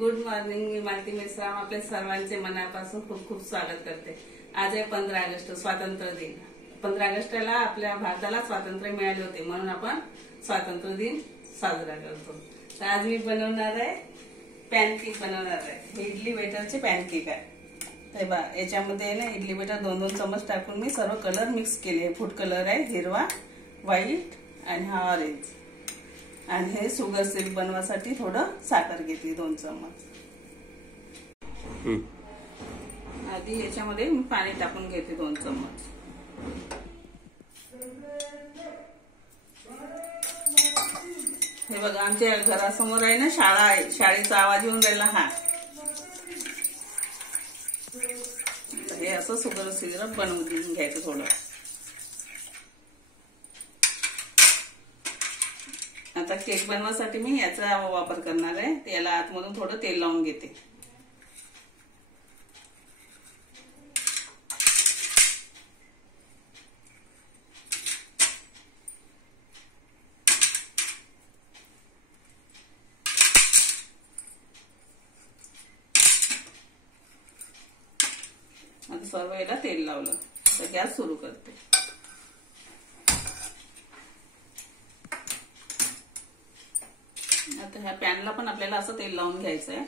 Good morning. मी मालती मेश्राम आपल्या सर्वांचे मनापासून खूप खूप स्वागत करते. आज आहे 15 ऑगस्ट, स्वातंत्र्य दिन. 15 ऑगस्टला आपल्या भारताला स्वातंत्र्य मिळाले होते, म्हणून आपण स्वातंत्र्य दिन साजरा करतो. तर आज मी बनवणार आहे पॅनकेक बनवणार आहे. हे इडली बेटरचे पॅनकेक आहे. तर याच्यामध्ये ना इडली बेटर 2-2 चमच टाकून मी सर्व कलर मिक्स केले. फूड कलर आहे हिरवा, व्हाईट आणि हा ऑरेंज. आणि हे शुगर सिरप बनवासाठी थोडं साखर घेतली 2 चमच. आधी याच्यामध्ये मी पाणी टाकून घेते 2 चमच. हे बघा, आमच्या घरासमोर आहे ना शाळा आहे. शाळेचा आवाज येऊन राहिला. हा हे असं शुगर सिरप बनवून घ्यायचं थोडं. आता केक बनवासाठी मी याचा वापर करणार आहे. त्याला आतमधून थोडं तेल लावून घेते. आता सर्व याला तेल लावलं तर गॅस सुरू करते. आता ह्या पॅनला पण आपल्याला असं तेल लावून घ्यायचं आहे.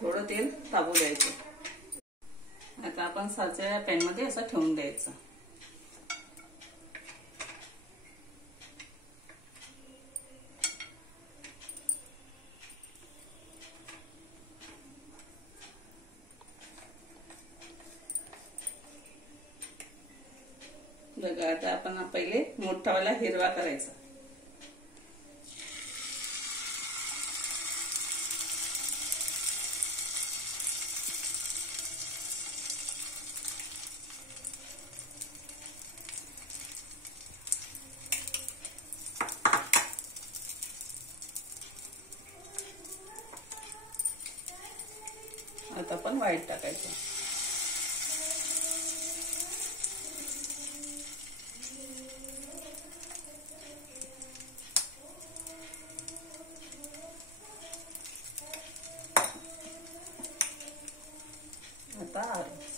थोडं तेल तापू द्यायचं. आता आपण साच्या पॅन मध्ये असं ठेवून द्यायचं. बघा, आता आपण पहिले मोठावाला हिरवा करायचा. आता आपण व्हाईट टाकायचं. आता ऑरेंज.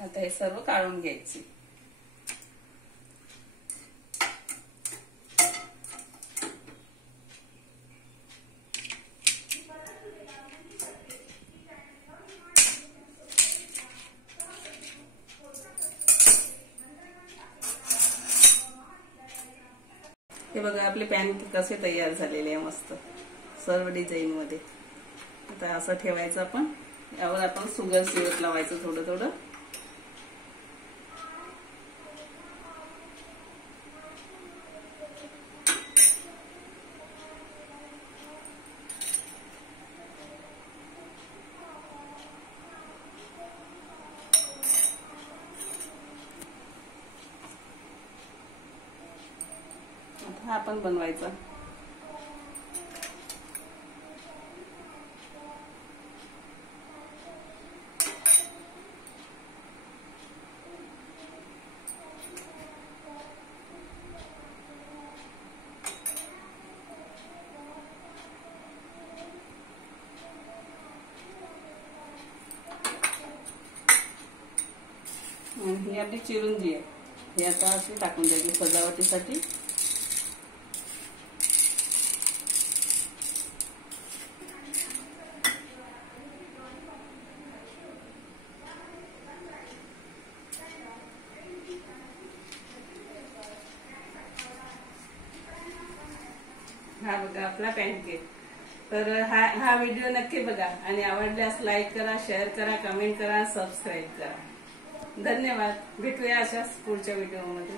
आता हे सर्व काढून घ्यायचे. हे बघा, आपले पॅनकेक कसे तयार झालेले आहे, मस्त सर्व डिझाईन मध्ये. आता असं ठेवायचं आपण. यावर आपण शुगर सिरप लावायचं थोडं थोडं. हा पण बनवायचा. ही आपली चिरुंजी आहे. हे आता अशी टाकून द्यायची सजावटीसाठी. हा बघा आपला पॅनकेक. तर हा व्हिडिओ नक्की बघा आणि आवडल्यास लाईक करा, शेअर करा, कमेंट करा, सबस्क्राईब करा. धन्यवाद. भेटूया अशाच पुढच्या व्हिडिओमध्ये.